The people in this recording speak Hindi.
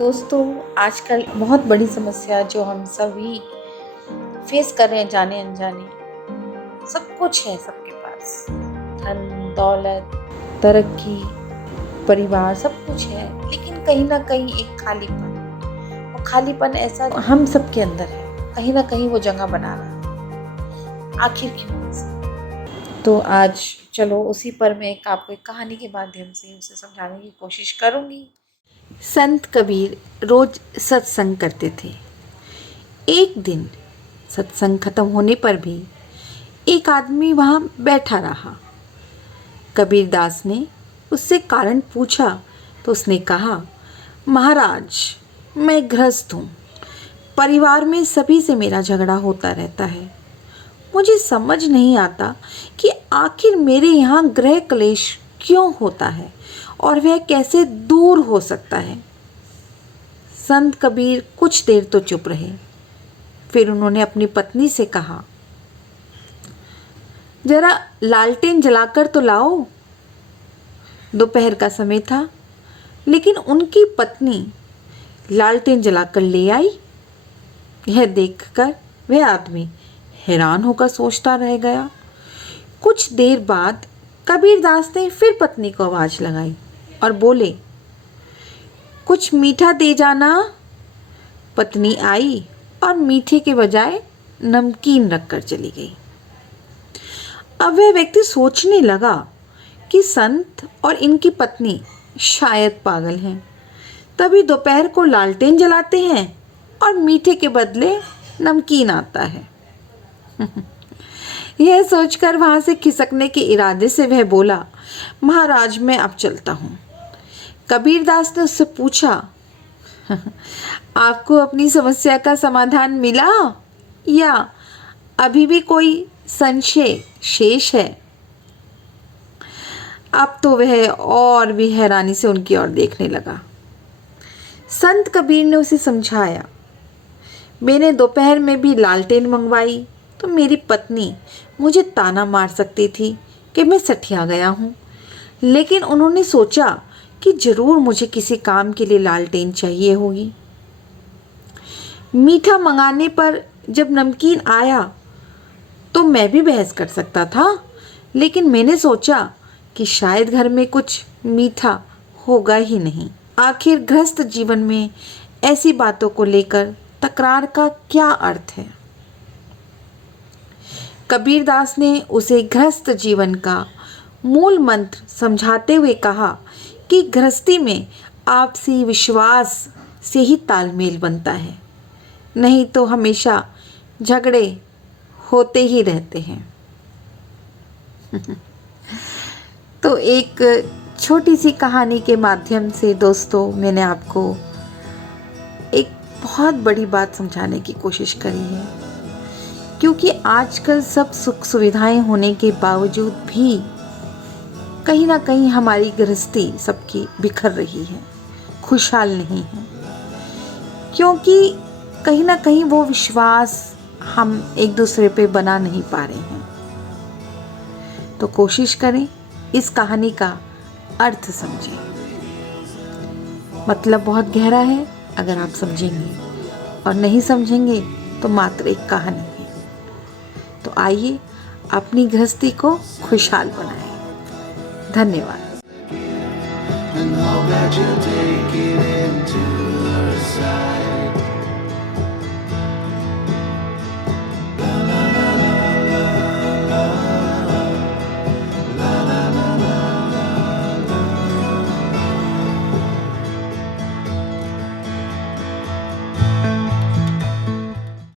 दोस्तों, आजकल बहुत बड़ी समस्या जो हम सभी फेस कर रहे हैं जाने अनजाने, सब कुछ है सबके पास, धन दौलत, तरक्की, परिवार, सब कुछ है, लेकिन कहीं ना कहीं एक खालीपन। वो खालीपन ऐसा हम सबके अंदर है, कहीं ना कहीं वो जगह बना रहा है। आखिर क्यों ऐसा? तो आज चलो उसी पर मैं आपको एक कहानी के माध्यम से उसे समझाने की कोशिश करूंगी। संत कबीर रोज सत्संग करते थे। एक दिन सत्संग खत्म होने पर भी एक आदमी वहां बैठा रहा। कबीरदास ने उससे कारण पूछा तो उसने कहा, महाराज, मैं गृहस्थ हूँ। परिवार में सभी से मेरा झगड़ा होता रहता है। मुझे समझ नहीं आता कि आखिर मेरे यहाँ गृह क्लेश क्यों होता है और वह कैसे दूर हो सकता है। संत कबीर कुछ देर तो चुप रहे, फिर उन्होंने अपनी पत्नी से कहा, जरा लालटेन जलाकर तो लाओ। दोपहर का समय था, लेकिन उनकी पत्नी लालटेन जलाकर ले आई। यह देखकर वह आदमी हैरान होकर सोचता रह गया। कुछ देर बाद कबीरदास ने फिर पत्नी को आवाज लगाई और बोले, कुछ मीठा दे जाना। पत्नी आई और मीठे के बजाय नमकीन रखकर चली गई। अब वह व्यक्ति सोचने लगा कि संत और इनकी पत्नी शायद पागल हैं, तभी दोपहर को लालटेन जलाते हैं और मीठे के बदले नमकीन आता है। यह सोचकर वहां से खिसकने के इरादे से वह बोला, महाराज, मैं अब चलता हूँ। कबीरदास ने उससे पूछा, आपको अपनी समस्या का समाधान मिला या अभी भी कोई संशय शेष है? अब तो वह और भी हैरानी से उनकी ओर देखने लगा। संत कबीर ने उसे समझाया, मैंने दोपहर में भी लालटेन मंगवाई तो मेरी पत्नी मुझे ताना मार सकती थी कि मैं सठिया गया हूँ, लेकिन उन्होंने सोचा कि जरूर मुझे किसी काम के लिए लालटेन चाहिए होगी। मीठा मंगाने पर जब नमकीन आया तो मैं भी बहस कर सकता था, लेकिन मैंने सोचा कि शायद घर में कुछ मीठा होगा ही नहीं। आखिर गृहस्थ जीवन में ऐसी बातों को लेकर तकरार का क्या अर्थ है? कबीरदास ने उसे गृहस्थ जीवन का मूल मंत्र समझाते हुए कहा कि गृहस्थी में आपसी विश्वास से ही तालमेल बनता है, नहीं तो हमेशा झगड़े होते ही रहते हैं। तो एक छोटी सी कहानी के माध्यम से दोस्तों, मैंने आपको एक बहुत बड़ी बात समझाने की कोशिश करी है, क्योंकि आजकल सब सुख सुविधाएं होने के बावजूद भी कहीं ना कहीं हमारी गृहस्थी सबकी बिखर रही है, खुशहाल नहीं है, क्योंकि कहीं ना कहीं वो विश्वास हम एक दूसरे पे बना नहीं पा रहे हैं। तो कोशिश करें इस कहानी का अर्थ समझें। मतलब बहुत गहरा है, अगर आप समझेंगे, और नहीं समझेंगे तो मात्र एक कहानी है। तो आइए अपनी गृहस्थी को खुशहाल बनाएं। धन्यवाद।